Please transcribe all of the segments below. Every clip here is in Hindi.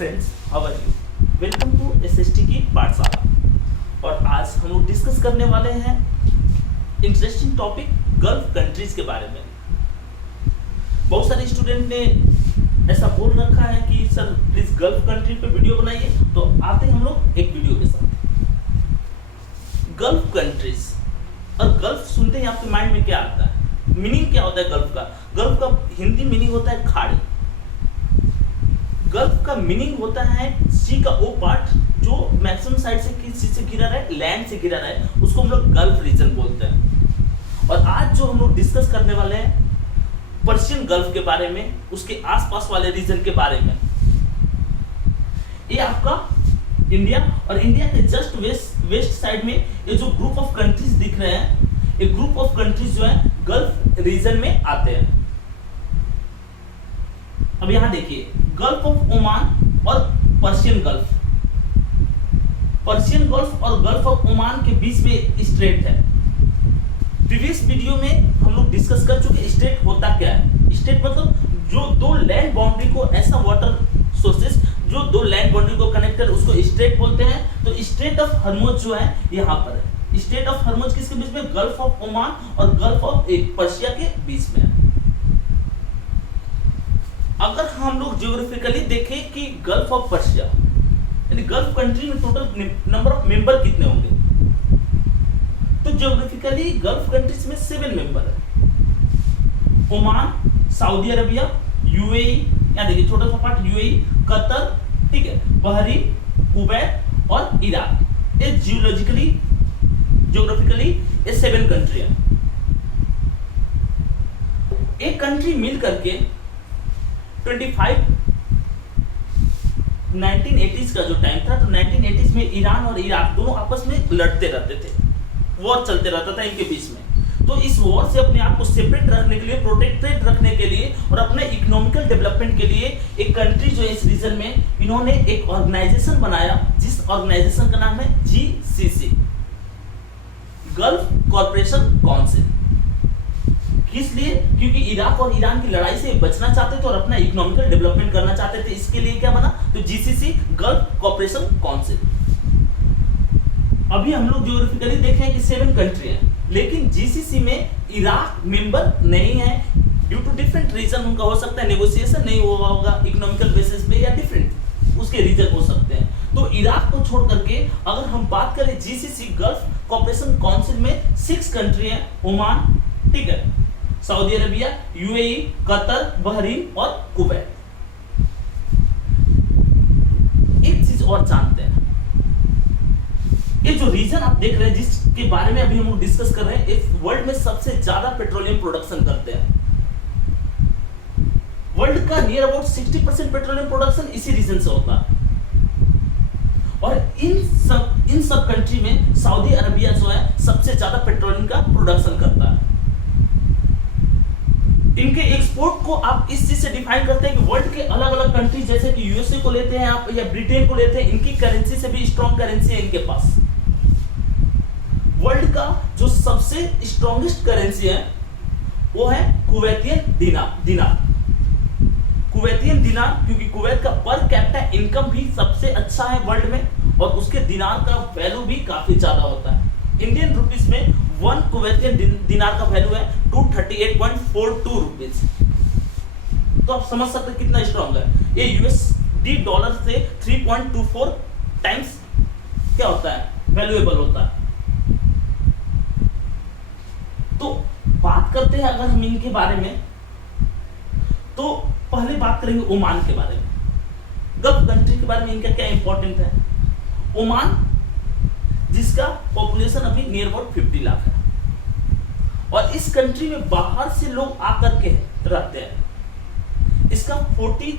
Friends, how are you? Welcome to SST की पाठशाला। और आज हम लोग डिस्कस करने वाले हैं इंटरेस्टिंग टॉपिक गल्फ कंट्रीज के बारे में। बहुत सारे स्टूडेंट ने ऐसा बोल रखा है कि सर प्लीज गल्फ कंट्री पे वीडियो बनाइए, तो आते हैं हम लोग एक वीडियो के साथ। गल्फ कंट्रीज और गल्फ सुनते ही आपके माइंड में क्या आता है? मीनिंग क्या होता है गल्फ का? गल्फ का हिंदी मीनिंग होता है खाड़ी। गल्फ का मीनिंग होता है सी का वो पार्ट जो मैक्सिमम साइड से किस चीज से घिरा रहे, लैंड से घिरा रहे, उसको हम लोग गल्फ रीजन बोलते हैं। और आज जो हम लोग डिस्कस करने वाले हैं पर्शियन गल्फ के बारे में, उसके आसपास वाले रीजन के बारे में। ये आपका इंडिया और इंडिया के जस्ट वेस्ट साइड में ये जो ग्रुप ऑफ कंट्रीज दिख रहे हैं, ये ग्रुप ऑफ कंट्रीज जो है गल्फ रीजन में आते हैं। अब यहां देखिए, गल्फ ऑफ ओमान और पर्शियन गल्फ। पर्शियन गल्फ और गल्फ ऑफ ओमान के बीच में स्ट्रेट है। प्रीवियस वीडियो में हम लोग डिस्कस कर चुके स्ट्रेट होता क्या है। स्ट्रेट मतलब जो दो लैंड बाउंड्री को, ऐसा वाटर सोर्सेस जो दो लैंड बाउंड्री को कनेक्ट कर, उसको स्ट्रेट बोलते हैं। तो स्ट्रेट ऑफ हर्मुज जो है यहाँ पर है। स्ट्रेट ऑफ हर्मुज किसके बीच में? गल्फ ऑफ ओमान और गल्फ ऑफ पर्शिया के बीच में है। अगर हम लोग ज्योग्राफिकली देखें कि गल्फ ऑफ पर्शिया यानी गल्फ कंट्री में टोटल नंबर ऑफ मेंबर कितने होंगे, तो ज्योग्राफिकली गल्फ कंट्रीज में 7 मेंबर है। ओमान, सऊदी अरबिया, यूएई, यहाँ देखिए छोटा सा पार्ट यूएई, कतर, ठीक है, बहरीन, कुवैत और इराक। ये ज्योग्राफिकली ये 7 कंट्री है। एक कंट्री मिल करके 1980s का जो टाइम था, तो 1980s में ईरान और इराक दोनों आपस में लड़ते रहते थे, वॉर चलते रहता था इनके बीच में। तो इस वॉर से अपने आप को सेपरेट रखने के लिए, प्रोटेक्टेड रखने के लिए और अपने इकोनॉमिकल डेवलपमेंट के लिए एक कंट्री जो है इस रीजन में, इन्होंने एक ऑर्गेनाइजेशन बनाया जिस ऑर्गेनाइजेशन का नाम है जीसीसी, गल्फ कॉर्पोरेशन काउंसिल। किस लिए? क्योंकि इराक और ईरान की लड़ाई से बचना चाहते थे और अपना इकोनॉमिकल डेवलपमेंट करना चाहते थे। इसके लिए क्या बना? तो जीसीसी, गल्फ कॉर्पोरेशन काउंसिल। अभी हम लोग ज्योग्राफिकली देख रहे हैं कि 7 कंट्री हैं, लेकिन जीसीसी में इराक मेंबर नहीं है ड्यू टू डिफरेंट रीजन। उनका हो सकता है नेगोशिएशन नहीं हुआ होगा इकोनॉमिकल बेसिस पे, या डिफरेंट उसके रीजन हो सकते हैं। तो इराक को छोड़ करके अगर हम बात करें जीसीसी गल्फ कॉर्पोरेशन काउंसिल में 6 कंट्री हैं। ओमान, ठीक है, Saudi Arabia, UAE, Qatar, Bahrain और कुवैत। एक चीज और जानते हैं, ये जो रीजन आप देख रहे हैं जिसके बारे में अभी हम लोग डिस्कस कर रहे हैं, इस वर्ल्ड में सबसे ज्यादा पेट्रोलियम प्रोडक्शन करते हैं। वर्ल्ड का नियर अबाउट 60% पेट्रोलियम प्रोडक्शन इसी रीजन से होता है। और इन सब कंट्री में सऊदी अरबिया जो है सबसे ज्यादा पेट्रोलियम का प्रोडक्शन करता है। इनके एक्सपोर्ट को आप इस चीज से डिफाइन करते हैं कि वर्ल्ड के अलग अलग कंट्री, जैसे कि यूएसए को लेते हैं आप या ब्रिटेन को लेते हैं, इनकी करेंसी से भी स्ट्रॉन्ग करेंसी है इनके पास। वर्ल्ड का जो सबसे स्ट्रॉन्गेस्ट करेंसी है वो है कुवैतियन दिनार। कुवैतियन दिनार, क्योंकि कुवैत का पर कैपिटा इनकम भी सबसे अच्छा है वर्ल्ड में और उसके दिनार का वैल्यू भी काफी ज्यादा होता है। इंडियन रुपीस में 1 कुवैतियन दिनार का वैल्यू है 238.42 रुपीज। तो आप समझ सकते हैं कितना स्ट्रॉन्ग है। ये यूएसडी डॉलर से 3.24 टाइम्स क्या होता है, वैल्यूएबल होता है। तो बात करते हैं अगर हम इनके बारे में, तो पहले बात करेंगे ओमान के बारे में। गल्फ कंट्री के बारे में इनका क्या इंपॉर्टेंट है। ओमान जिसका पॉपुलेशन अभी नियर अबाउट 50 लाख है और इस कंट्री में बाहर से लोग आकर के रहते हैं। इसका 40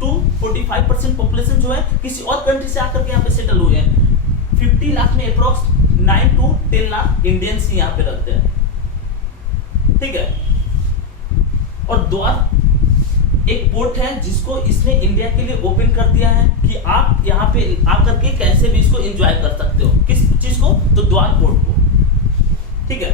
to 45% पॉपुलेशन जो है किसी और कंट्री से आकर के यहाँ पे सेटल हुए हैं। 50 लाख में अप्रोक्स 9 to 10 लाख इंडियंस ही यहाँ पे रहते हैं, ठीक है। और द्वार एक पोर्ट है जिसको इसने इंडिया के लिए ओपन कर दिया है कि आप यहाँ पे आकर के कैसे भी इसको एंजॉय कर सकते हो। किस चीज को? तो द्वार पोर्ट को, ठीक है।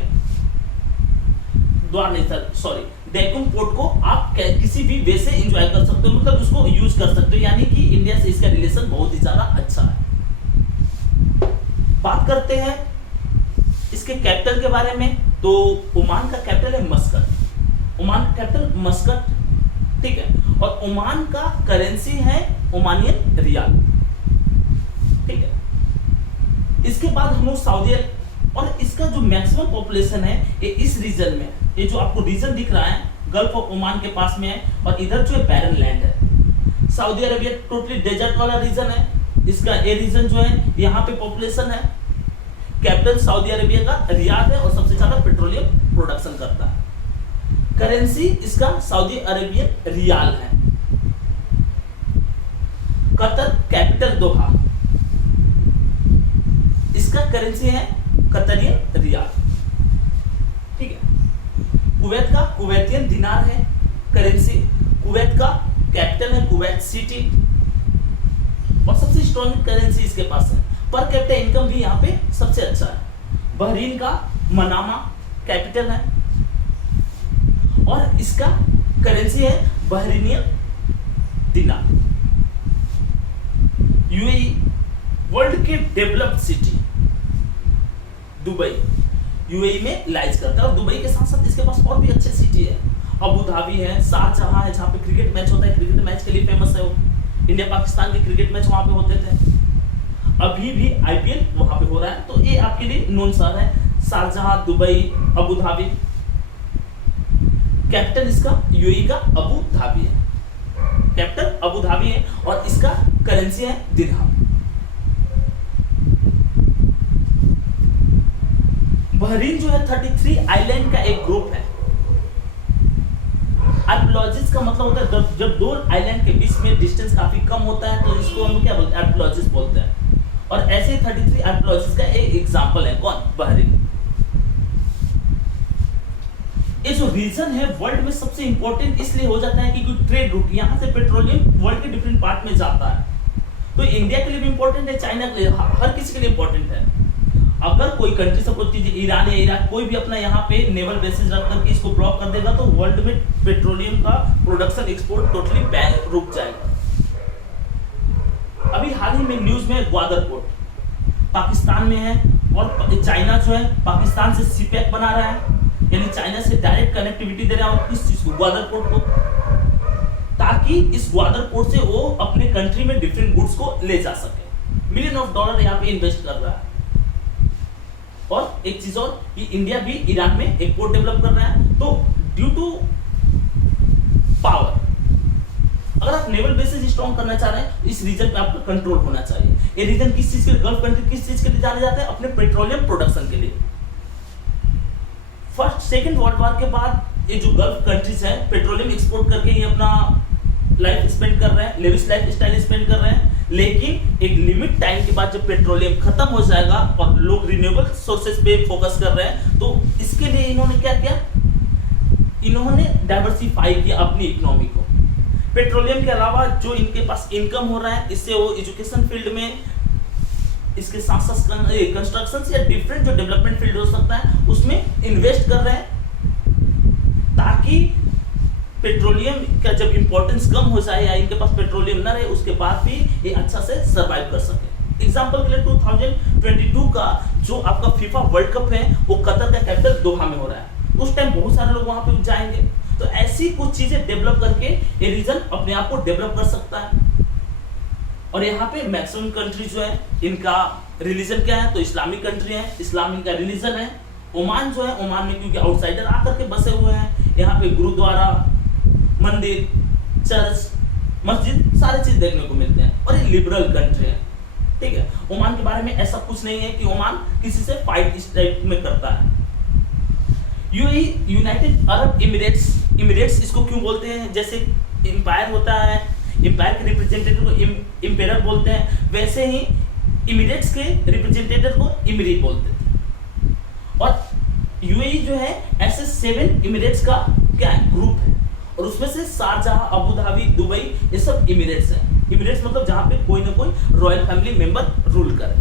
द्वार नहीं सर, सॉरी, वैक्यूम पोर्ट को आप किसी भी वे से एंजॉय कर सकते हो, मतलब उसको यूज कर सकते हो, यानी कि इंडिया से इसका रिलेशन बहुत ही ज्यादा अच्छा है। बात करते हैं इसके कैपिटल के बारे में, तो ओमान का कैपिटल है मस्कट। ओमान का कैपिटल मस्कट, ठीक है। और ओमान का करेंसी है ओमानियन रियाल, ठीक है। इसके बाद हम लोग सऊदी, और इसका जो मैक्सिमम पॉपुलेशन है ये इस रीजन में, ये जो आपको रीजन दिख रहा है गल्फ ऑफ ओमान के पास में है, और इधर जो है बैरन लैंड है। सऊदी अरेबिया टोटली डेजर्ट वाला रीजन है, इसका ये रीजन जो है यहाँ पे पॉपुलेशन है। कैपिटल सऊदी अरेबिया का रियाद है और सबसे ज्यादा पेट्रोलियम प्रोडक्शन करता है। करेंसी इसका सऊदी अरेबियन रियाल है। कतर कैपिटल दोहा, इसका करेंसी है कतरियन रियाल, ठीक है। कुवैत का कुवैतियन दिनार है करेंसी। कुवैत का कैपिटल है कुवैत सिटी, और सबसे स्ट्रॉन्ग करेंसी इसके पास है। पर कैपिटा इनकम भी यहाँ पे सबसे अच्छा है। बहरीन का मनामा कैपिटल है, और इसका करेंसी है बहरीनियन दिनार। यूएई वर्ल्ड के डेवलप्ड सिटी दुबई यूएई में लाइज करता है, और दुबई के साथ साथ इसके पास और भी अच्छे सिटी है। अबू धाबी है, शारजाह है, जहाँ पे क्रिकेट मैच होता है, क्रिकेट मैच के लिए फेमस है वो। इंडिया पाकिस्तान के क्रिकेट मैच वहां पे होते थे, अभी भी आईपीएल वहां पे हो रहा है। तो ये आपके लिए नोन शहर है, Sharjah, Dubai, Abu Dhabi. Capital इसका यूएई का अबू धाबी है, कैपिटल अबू धाबी है, और इसका करेंसी है दिरहम। बहरीन जो है 33 आइलैंड का एक ग्रुप है। आर्कियोलॉजिस्ट का मतलब होता है जब दो आइलैंड के बीच में डिस्टेंस काफी कम होता है, तो इसको हम क्या बोलते हैं, आर्कियोलॉजिस्ट बोलते हैं। और ऐसे 33 आर्कियोलॉजिस्ट का एक एग्जांपल है कौन, बहरीन। ये जो रीजन है वर्ल्ड में सबसे इंपॉर्टेंट इसलिए हो जाता है क्योंकि ट्रेड रूट, यहाँ से पेट्रोलियम वर्ल्ड के डिफरेंट पार्ट में जाता है। तो इंडिया के लिए भी इंपॉर्टेंट है, चाइना के लिए, हर किसी के लिए इंपॉर्टेंट है। अगर कोई कंट्री सपोज कीजिए ईरान या इराक, कोई भी अपना यहाँ पे नेवल बेसिस रख करके इसको ब्लॉक कर देगा, तो वर्ल्ड में पेट्रोलियम का प्रोडक्शन एक्सपोर्ट टोटली बैन रुक जाएगा। अभी हाल ही में न्यूज में ग्वादर पोर्ट पाकिस्तान में है, और चाइना जो है पाकिस्तान से सीपैक बना रहा है, यानी चाइना से डायरेक्ट कनेक्टिविटी दे रहा है किस चीज को, ग्वादर पोर्ट को, ताकि इस ग्वादर पोर्ट से वो अपने कंट्री में डिफरेंट गुड्स को ले जा सके। $मिलियन ऑफ डॉलर यहाँ पे इन्वेस्ट कर रहा है। और एक चीज और कि इंडिया भी ईरान में एक पोर्ट डेवलप कर रहा है। तो ड्यू टू पावर, अगर आप नेवल बेसिस स्ट्रॉन्ग करना चाह रहे हैं, इस रीजन पे आपका कंट्रोल होना चाहिए। ये रीजन किस चीज के लिए, गल्फ कंट्री किस चीज के लिए जाने जाते हैं, अपने पेट्रोलियम प्रोडक्शन के लिए। फर्स्ट सेकंड वर्ल्ड वॉर के बाद ये जो गल्फ कंट्रीज हैं पेट्रोलियम एक्सपोर्ट करके ही अपना लाइफ स्पेंड कर रहे हैं, लेविश लाइफ स्टाइल स्पेंड कर रहे हैं। लेकिन एक लिमिट टाइम के बाद जब पेट्रोलियम खत्म हो जाएगा और लोग रिन्यूएबल सोर्सेज पे फोकस कर रहे हैं, तो इसके लिए इन्होंने क्या किया, इन्होंने डाइवर्सिफाई किया अपनी इकोनॉमी को। पेट्रोलियम के अलावा जो इनके पास इनकम हो रहा है, इससे वो एजुकेशन फील्ड में, इसके साथ साथ कंस्ट्रक्शन या डिफरेंट जो डेवलपमेंट फील्ड हो सकता है उसमें इन्वेस्ट कर रहे हैं, ताकि पेट्रोलियम का जब इंपॉर्टेंस कम हो जाए या इनके पास पेट्रोलियम ना रहे, उसके बाद भी ये अच्छा से सरवाइव कर सके। एग्जांपल के लिए 2022 का जो आपका फीफा वर्ल्ड कप है वो कतर का कैपिटल दोहा में हो रहा है। उस टाइम बहुत सारे लोग वहां पे जाएंगे, तो ऐसी कुछ चीजें डेवलप करके ये रीजन अपने आप को डेवलप कर सकता है। और यहाँ पे मैक्सिमम कंट्री जो है इनका रिलीजन क्या है, तो इस्लामिक कंट्री है, इस्लाम इनका रिलीजन है। ओमान जो है, ओमान में क्योंकि आउटसाइडर आकर के बसे हुए हैं, यहाँ पे गुरुद्वारा, मंदिर, चर्च, मस्जिद सारे चीज देखने को मिलते हैं, और ये लिबरल कंट्री है, ठीक है। ओमान के बारे में ऐसा कुछ नहीं है कि ओमान किसी से फाइट इस टाइप में करता है। UAE United Arab emirates, emirates इसको क्यों बोलते हैं, जैसे एम्पायर होता है, एम्पायर के रिप्रेजेंटेटिव को एम्पेरर बोलते हैं, वैसे ही इमिरेट्स के रिप्रेजेंटेटिव को इमिरी बोलते थे। और यूएई जो है ऐसे 7 इमिरेट्स का क्या है, ग्रुप है, और उसमें से शारजाह, अबू धाबी, दुबई, ये सब इमिरेट्स हैं। इमिरेट्स मतलब जहां पे कोई ना कोई रॉयल फैमिली मेंबर रूल करे।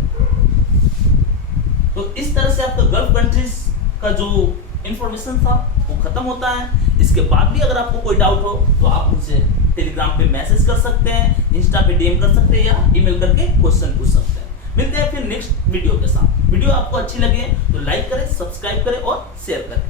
तो इस तरह से आपका गल्फ कंट्रीज का जो इंफॉर्मेशन था वो खत्म होता है। इसके बाद भी अगर आपको कोई डाउट हो तो आप मुझे टेलीग्राम पे मैसेज कर सकते हैं, इंस्टा पे डीएम कर सकते हैं या ईमेल करके क्वेश्चन पूछ सकते हैं। मिलते हैं फिर नेक्स्ट वीडियो के साथ। वीडियो आपको अच्छी लगे तो लाइक करें, सब्सक्राइब करें और शेयर करें।